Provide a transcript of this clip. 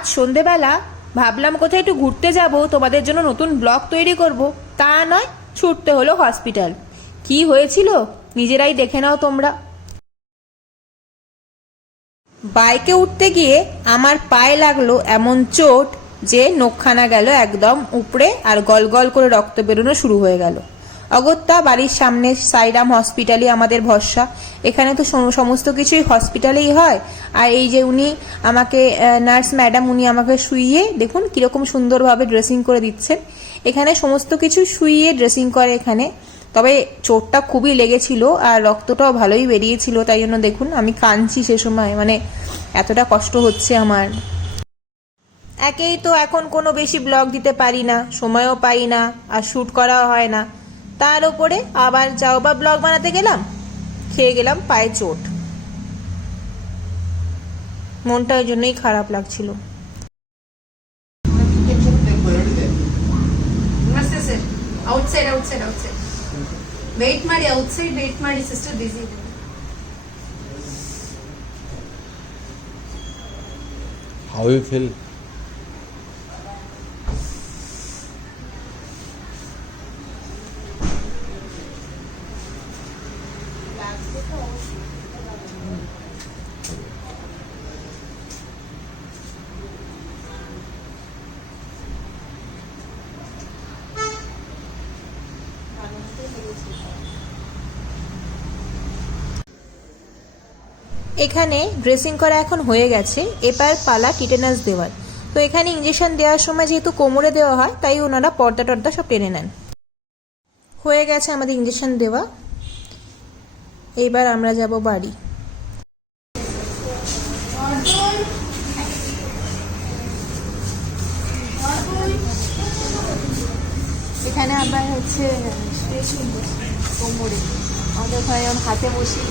আজ সন্ধেবেলা ভাবলাম কোথায় একটু ঘুরতে যাব, তোমাদের জন্য নতুন ব্লগ তৈরি করব, তা নয় ছুটতে হলো হসপিটাল। কি হয়েছিল নিজেরাই দেখে নাও তোমরা। বাইকে উঠতে গিয়ে আমার পায়ে লাগলো এমন চোট যে নখখানা গেল একদম উপড়ে, আর গল গল করে রক্ত বেরোনো শুরু হয়ে গেল। অগত্যা বাড়ির সামনে সাইরাম হসপিটালই আমাদের ভরসা। এখানে তো সমস্ত কিছুই হসপিটালেই হয়। আর এই যে উনি আমাকে, নার্স ম্যাডাম, উনি আমাকে শুইয়ে দেখুন কীরকম সুন্দরভাবে ড্রেসিং করে দিচ্ছেন। এখানে সমস্ত কিছু শুইয়ে ড্রেসিং করে এখানে। তবে চোটটা খুবই লেগেছিল আর রক্তটাও ভালোই বেরিয়েছিল, তাই জন্য দেখুন আমি কাঁদছি সে সময়, মানে এতটা কষ্ট হচ্ছে আমার। একেই তো এখন কোনো বেশি ব্লগ দিতে পারি না, সময়ও পাই না, আর শ্যুট করাও হয় না, তার উপরে আবার যাও বা ব্লগ বানাতে গেলাম, খেয়ে গেলাম পায়ে চোট। মনটা ওই জন্যই খারাপ লাগছিল। ವೇಟ್ ಮಾಡಿ ಔಟ್ಸೈಡ್ ವೇಟ್ ಮಾಡಿ ಸಿಸ್ಟರ್ ಬಿಸಿ ಇದೆ. How you feel? এখানে ড্রেসিং করা এখন হয়ে গেছে, এবার পালা টিটেনাস দেওয়ার। তো এখানে ইঞ্জেকশন দেওয়ার সময় যেহেতু কোমরে দেওয়া হয়, তাই ওনারা পর্দা টর্দা সব টেনে নেন। হয়ে গেছে আমাদের ইঞ্জেকশন দেওয়া, এবার আমরা যাব বাড়ি। এখানে আবার হচ্ছে কোমরে আমাদের ভাই হাতে বসিয়ে